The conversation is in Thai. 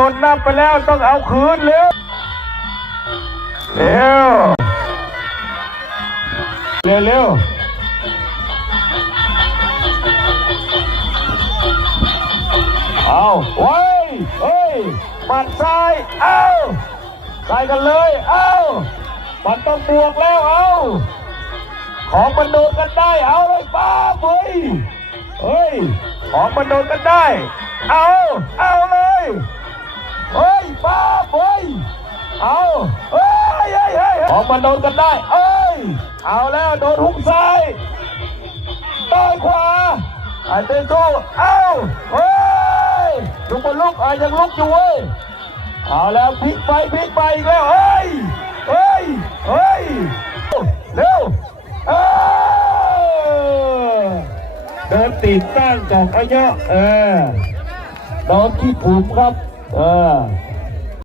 โดนนับไปแล้วต้องเอาคืนเร็วเร็วเร็วเอาไว้เฮ้ยมันซ้ายเอาใส่กันเลยเอามันต้องบวกแล้วเอาของมันโดนกันได้เอาเลยป้าเฮ้ยของมันโดนกันได้เอาเลยเฮ้ยป้าเฮ้ยเอาเฮ้ยของมันโดนกันได้เอาแล้วโดนหุกซ้ายต่อยขวาไอ้เต้นโก้เฮ้ยลุกบนลุกยังลุกอยู่เว้ยเอาแล้วพลิกไปอีกแล้วเฮ้ยเร็วโดนติดตั้งกล่องอายะโดนที่ผมครับ